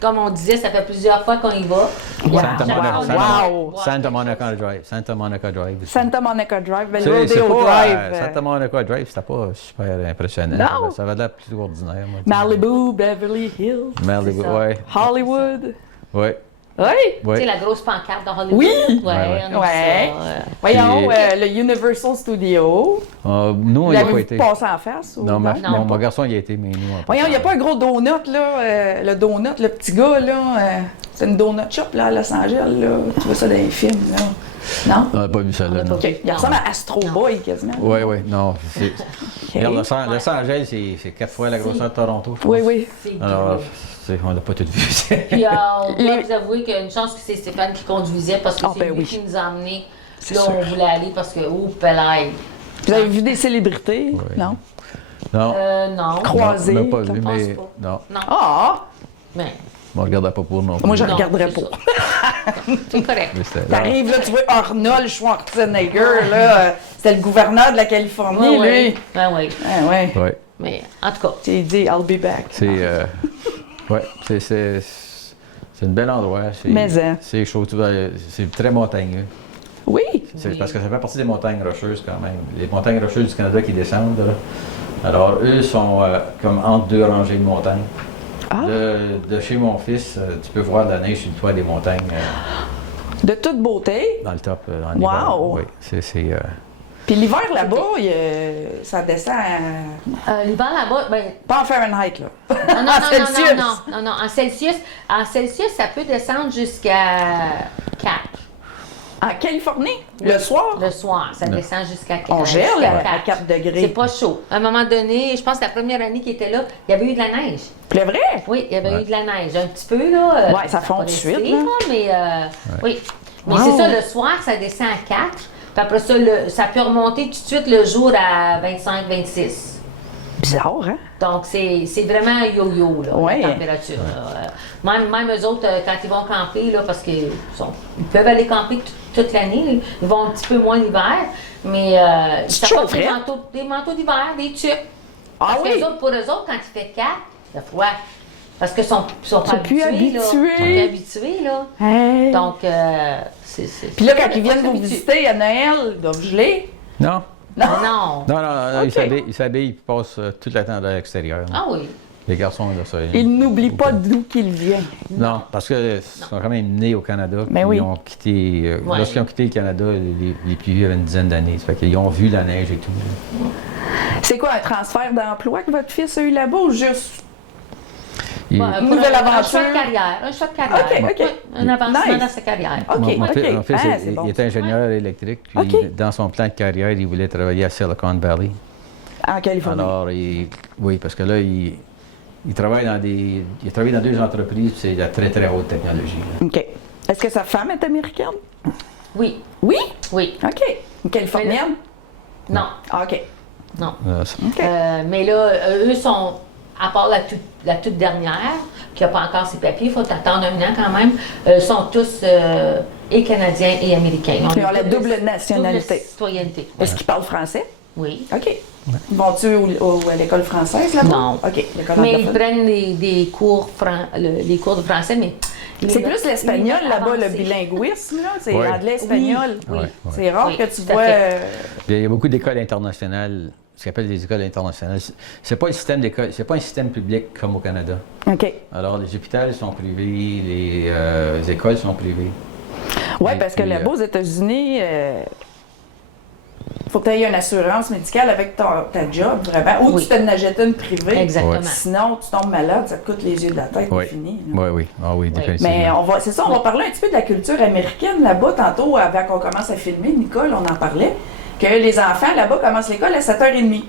comme on disait, ça fait plusieurs fois qu'on y va. Wow. Santa Chaque Monica, fois, on Santa- y va. Wow. Santa Monica Drive. Santa Monica Drive. aussi. Santa Monica Drive, ben, C'est- le c'est Rodeo pas, Drive. Santa Monica Drive, c'était pas super impressionnant. Non. Ça avait l'air plutôt ordinaire. Moi, Malibu, Beverly Hills, Malibu, C'est ça. ouais. Hollywood. Oui. Oui! Tu sais, Ouais. la grosse pancarte de Hollywood. Oui. Ouais, Ouais, ouais. on a Ouais. ça, Voyons, Puis- le Universal Studio. Nous, on n'y a pas L'avez-vous été. passé en face? Ou Non, Non. mon garçon y a été, mais nous, on Voyons, il n'y a pas un gros donut, là. Le donut, le petit gars, là. C'est une donut shop, là, à Los Angeles, là. Tu vois ça dans les films, là. Non? On n'a pas vu ça, là, On a non. pas OK. Il ressemble à Astro Boy, quasiment. Oui, oui, non. Regarde, OK. Los Angeles, c'est 4 fois la grosseur de Toronto, je pense. Oui, oui. C'est Alors, gros. on l'a pas tout vu. Puis on doit Les- vous avouer qu'il y a une chance que c'est Stéphane qui conduisait parce que Ah, c'est ben lui oui. qui nous a emmenés. C'est Là, sûr. on voulait aller parce que, oh, pelaille. Vous avez vu des célébrités? Oui. Non? Non. Non. Croisé, On n'a pas je vu, pense mais pas. non. Non. Ah! Mais On ne regardait pas pour non plus. Moi, je non, regarderais c'est pas. ça. C'est correct. Mais c'était- T'arrives là, tu vois Arnold Schwarzenegger, là. C'était le gouverneur de la Californie, Oui, lui. oui. Ben oui. Ah, ouais. Oui, Mais en tout cas, Il dit, I'll be back. c'est... ouais, C'est un bel endroit. C'est chaud, c'est très montagneux. Oui. C'est parce que ça fait partie des montagnes rocheuses quand même. Les montagnes rocheuses du Canada qui descendent, là. Alors, eux sont comme entre deux rangées de montagnes. Ah. De chez mon fils, tu peux voir de la neige sur le toit des montagnes. De toute beauté. Dans le top, en hiver. Oui, Puis l'hiver là-bas, ça descend à... l'hiver là-bas, ben... Pas en Fahrenheit, là. Non. En Celsius, ça peut descendre jusqu'à 4. En Californie? Le soir? Le soir, ça descend jusqu'à 4. On gèle à 4 degrés. C'est pas chaud. À un moment donné, je pense que la première année qu'il était là, il y avait eu de la neige. C'est vrai? Oui, il y avait eu de la neige. Un petit peu, là. Oui, ça fond tout de suite. Là. Mais oui. Mais c'est ça, le soir, ça descend à 4. Puis après ça, ça peut remonter tout de suite le jour à 25, 26. Bizarre, hein? Donc, c'est vraiment yo-yo, là, la température. Même eux autres, quand ils vont camper, là, parce qu'ils peuvent aller camper toute l'année, ils vont un petit peu moins l'hiver, mais ça porte des manteaux d'hiver, des tucs. Parce que pour eux autres, quand il fait 4, il fait froid. Parce qu'ils sont pas habitués, là. Ils sont plus habitués, là. Hey. Donc, Puis là, quand ils viennent vous visiter à Noël, ils doivent geler? Non. Non. Okay. Ils s'habillent, ils passent tout le temps à l'extérieur. Ah oui. Les garçons, là, ça. Ils n'oublient pas d'où qu'ils viennent. Non, parce qu'ils sont quand même nés au Canada. Mais oui. Ils ont quitté, lorsqu'ils ont quitté le Canada, les plus vieux avaient une dizaine d'années. Ça fait qu'ils ont vu la neige et tout. C'est quoi, un transfert d'emploi que votre fils a eu là-bas ou juste une nouvelle aventure? Un choix de carrière. Un choix de carrière. OK. Un avancement dans sa carrière. Mon fils il est ingénieur électrique. Puis dans son plan de carrière, il voulait travailler à Silicon Valley. En Californie. Alors, oui, parce que là, il travaille il a travaillé dans 2 entreprises, c'est de la très, très haute technologie. Là. OK. Est-ce que sa femme est américaine? Oui. Oui? Oui. OK. Une Californienne? Non. OK. Non. OK. Mais là, eux sont, à part la toute dernière, qui n'a pas encore ses papiers, il faut attendre 1 an quand même, sont tous et Canadiens et Américains. Ils ont la double nationalité. Double citoyenneté. Est-ce qu'ils parlent français? Oui. OK. Vont-tu à l'école française là-bas? Non. OK. Mais ils prennent les cours les cours de français, mais... C'est plus l'espagnol là-bas, le bilinguisme, là. C'est anglais-espagnol. Oui. C'est rare que tu vois... Il y a beaucoup d'écoles internationales, ce qu'on appelle des écoles internationales. C'est pas un système d'école, c'est pas un système public comme au Canada. OK. Alors, les hôpitaux sont privés, les écoles sont privées. Oui, parce que là-bas, aux États-Unis... Il faut que tu aies une assurance médicale avec ta job, vraiment. Ou tu te n'achètes une privée. Exactement. Sinon, tu tombes malade, ça te coûte les yeux de la tête, c'est fini. Oui. Ah oui, définitivement. Mais on va parler un petit peu de la culture américaine là-bas. Tantôt, avant qu'on commence à filmer, Nicole, on en parlait, que les enfants là-bas commencent l'école à 7h30.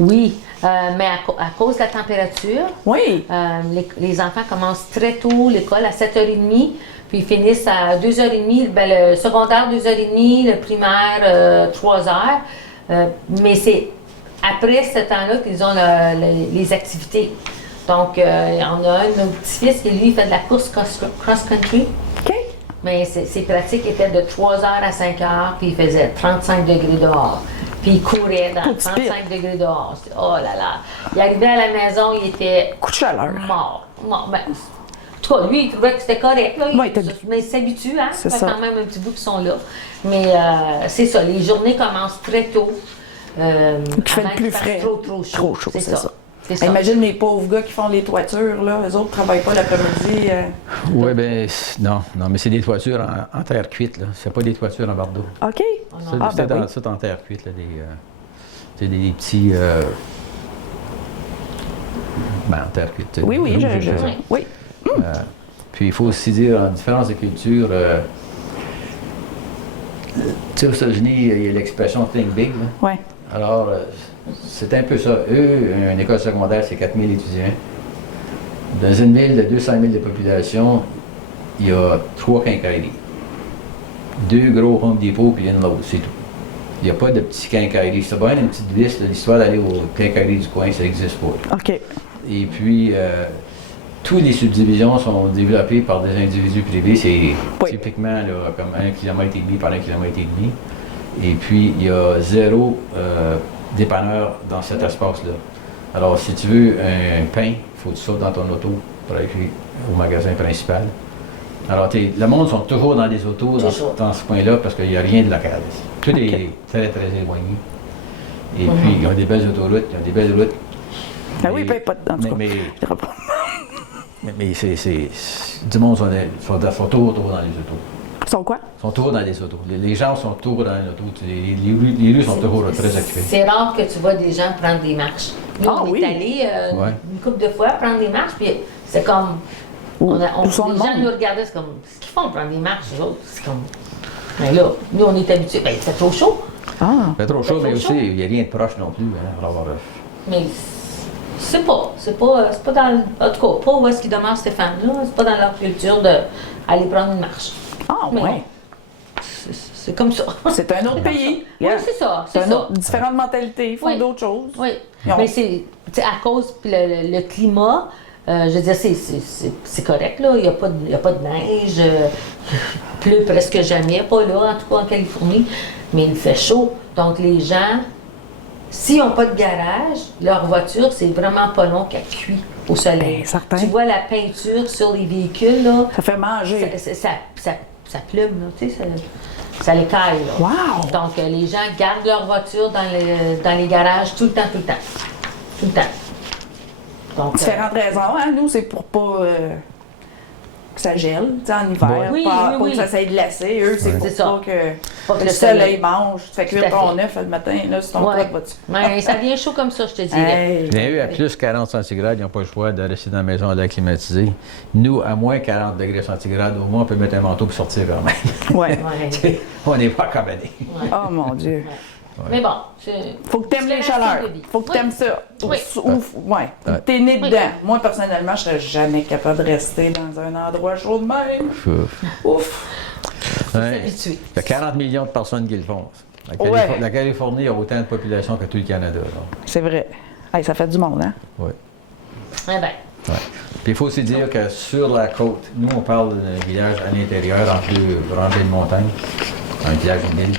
Oui, mais à cause de la température, les enfants commencent très tôt l'école à 7h30. Puis ils finissent à 2h30, le secondaire 2h30, le primaire 3h. Mais c'est après ce temps-là qu'ils ont les activités. Donc, on a un de nos petits-fils qui, lui, fait de la course cross-country. OK. Mais ses pratiques étaient de 3h à 5h, puis il faisait 35 degrés dehors. Puis il courait dans 35 degrés dehors. Oh là là. Il arrivait à la maison, il était... Coup de chaleur. Mort. Ben, en tout cas, lui, il trouvait que c'était correct. Là. Mais il s'habitue, hein? C'est ça. Ça fait quand même un petit bout qu'ils sont là. Mais c'est ça, les journées commencent très tôt. Il fait plus frais. Trop chaud. C'est ça. Imagine les pauvres gars qui font les toitures, là. Eux autres ne travaillent pas l'après-midi. Oui, bien, non, mais c'est des toitures en terre cuite, là. C'est pas des toitures en bardeau. OK. C'est en terre cuite, là. Des petits... en terre cuite. Oui. Oui. Puis il faut aussi dire, en différence de culture, tu sais, aux États-Unis, il y a l'expression think big. Oui. Alors, c'est un peu ça. Eux, une école secondaire, c'est 4000 étudiants. Dans une ville de 200 000 de population, il y a 3 quincailleries. 2 gros Home Depot puis une Lowe's, c'est tout. Il n'y a pas de petits quincailleries. C'est pas une petite liste, l'histoire d'aller aux quincailleries du coin, ça n'existe pas. OK. Et puis, toutes les subdivisions sont développées par des individus privés. C'est typiquement là, comme 1,5 km par 1,5 km. Et puis, il y a 0 dépanneur dans cet espace-là. Alors, si tu veux un pain, il faut que tu sautes dans ton auto pour aller au magasin principal. Alors, le monde sont toujours dans des autos dans ce coin-là parce qu'il n'y a rien de local. Tout est très, très éloigné. Et puis, ils ont des belles autoroutes, ils ont des belles routes. Ah oui, ben pas de temps. Mais c'est du monde sont toujours dans les autos. Ils sont quoi? Ils sont toujours dans les autos. Les gens sont toujours dans les autos. Les rues sont toujours très occupées. C'est rare que tu vois des gens prendre des marches. Nous, on est allés une couple de fois prendre des marches, puis c'est comme... les gens nous regardaient, c'est comme... Ce qu'ils font prendre des marches, les autres, c'est comme... Mais là, nous, on est habitués. Ben, c'est trop chaud. Ah! C'est trop chaud, mais aussi, il n'y a rien de proche non plus. Hein, alors, mais c'est pas dans... En tout cas, pas où est-ce qu'ils demeurent, Stéphane, là. C'est pas dans leur culture d'aller prendre une marche. Ah, mais ouais. C'est comme ça. C'est un autre pays. Oui, c'est ça. Différentes mentalités, ils font d'autres choses. Oui. Mais c'est à cause le climat, je veux dire, c'est correct, là. Il n'y a pas de neige. Il pleut presque jamais, pas là, en tout cas en Californie. Mais il fait chaud. Donc, les gens, s'ils n'ont pas de garage, leur voiture, c'est vraiment pas long qu'elle cuit au soleil. Tu vois la peinture sur les véhicules, là. Ça fait manger. Ça plume, là, tu sais, ça les caille, là. Wow! Donc, les gens gardent leur voiture dans les garages tout le temps. Tout le temps. Donc, différentes raisons, hein? Nous, c'est pour pas que ça gèle, tu sais, en hiver, pas que ça s'aille glacé. Eux, c'est pour pas que le soleil mange. Tu fais cuire ton œuf le matin, là, sur ton toit de voiture. Mais ça vient chaud comme ça, je te dirais. Eux, à plus 40 centigrades, ils n'ont pas le choix de rester dans la maison à l'air climatisé. Nous, à moins 40 degrés centigrades, au moins, on peut mettre un manteau pour sortir quand même. Oui. On n'est pas cabanés. Oh mon Dieu. Mais bon, faut que tu aimes les chaleurs. Faut que tu aimes ça. Ouais. T'es né dedans. Moi, personnellement, je serais jamais capable de rester dans un endroit chaud de même. Ouf. Il y a 40 millions de personnes qui le font. La Californie a autant de population que tout le Canada. C'est vrai. Hey, ça fait du monde, hein? Oui. Eh bien. Ouais. Puis il faut aussi dire que sur la côte, nous, on parle d'un village à l'intérieur, en plus rangé de montagnes, un village humide.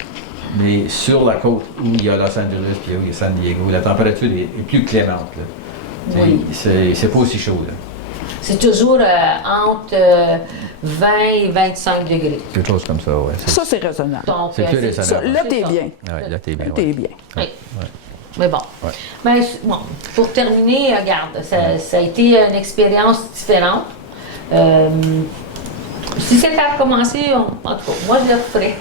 Mais sur la côte, où il y a Los Angeles puis où il y a San Diego, la température est plus clémente. Là. Oui. C'est pas aussi chaud. Là. C'est toujours entre 20 et 25 degrés. Quelque chose comme ça, oui. Ça, c'est raisonnable. C'est plus raisonnable. Là, t'es bien. Oui, là, t'es bien. T'es bien. Oui. Mais bon. Ouais. Ben, bon. Pour terminer, regarde, ça a été une expérience différente. Si c'était à recommencer, en tout cas, moi je le referais.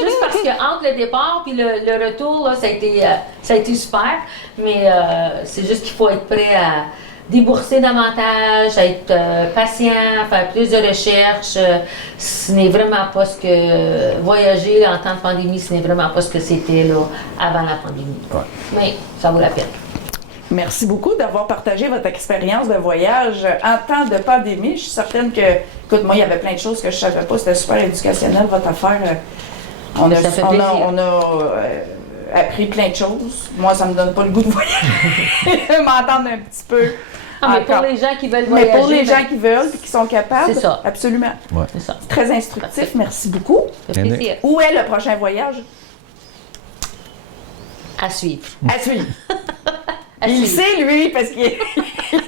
Juste parce qu'entre le départ et le retour, là, ça a été super. Mais c'est juste qu'il faut être prêt à débourser davantage, à être patient, faire plus de recherches. Ce n'est vraiment pas ce que voyager en temps de pandémie, ce n'est vraiment pas ce que c'était là avant la pandémie. Ouais. Mais ça vaut la peine. Merci beaucoup d'avoir partagé votre expérience de voyage en temps de pandémie. Je suis certaine que, écoute, moi, il y avait plein de choses que je ne savais pas. C'était super éducationnel, votre affaire. On a appris plein de choses. Moi, ça ne me donne pas le goût de voyager. M'entendre un petit peu. Mais pour les gens qui veulent voyager. Mais pour les gens qui veulent et qui sont capables. C'est ça. Absolument. Ouais. C'est ça. C'est très instructif. Parfait. Merci beaucoup. Où est le prochain voyage? À suivre. À suivre. Il sait, lui, parce qu'il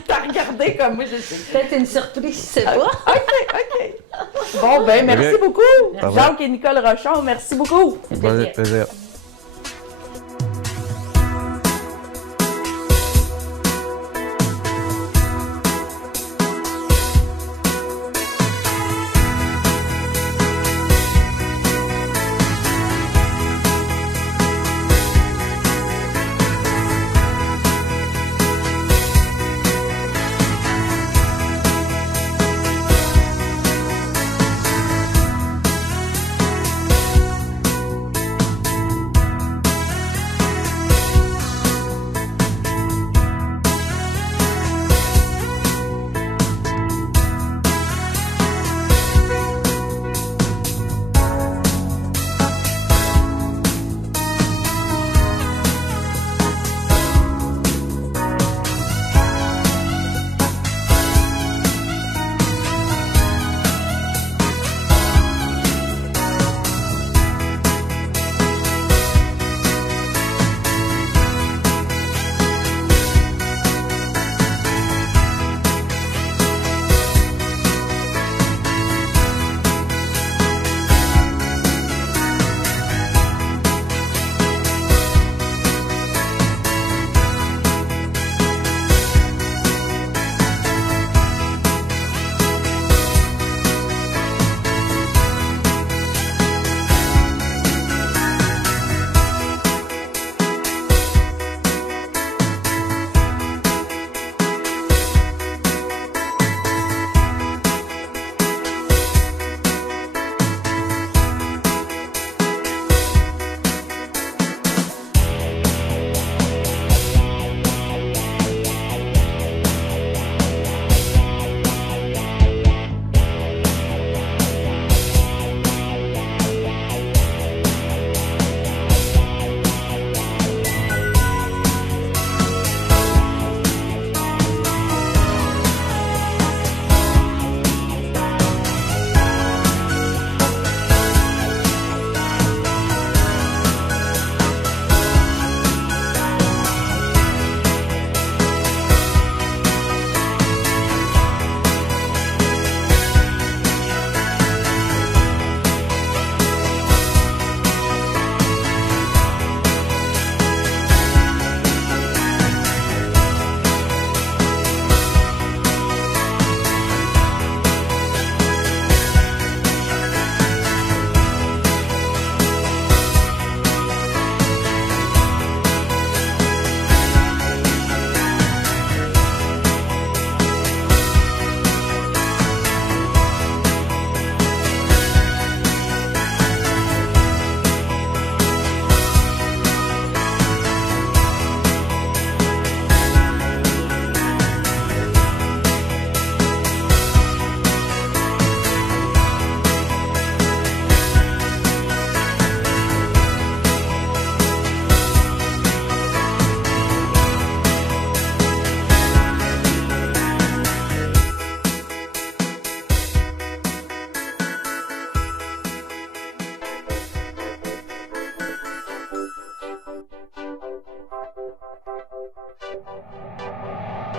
t'a regardé comme moi, je sais. Peut-être une surprise, c'est pas. OK. Bon, ben, merci beaucoup. Jacques et Nicole Rochon, merci beaucoup. C'était plaisir.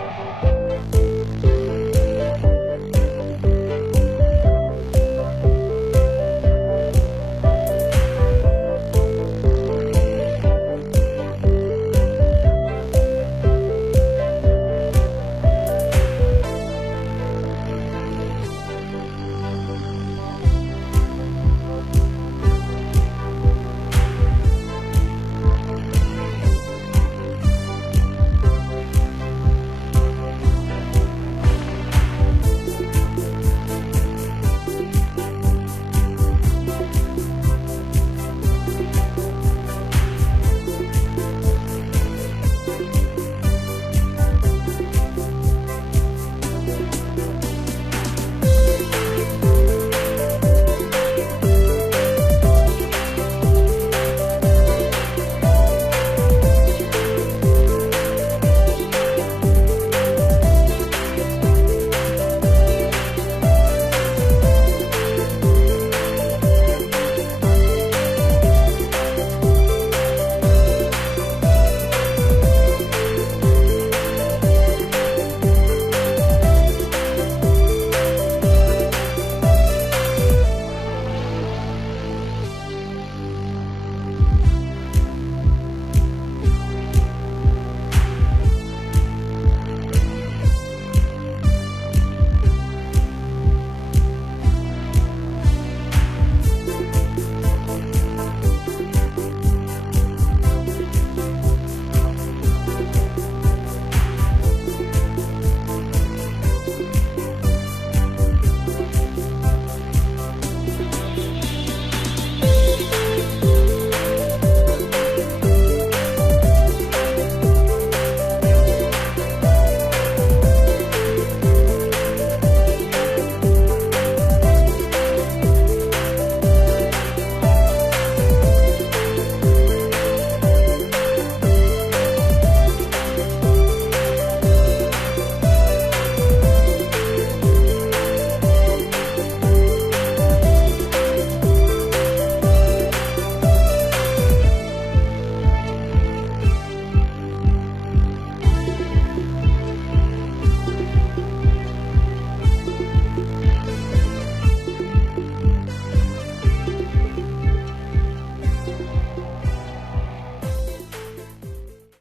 Bye.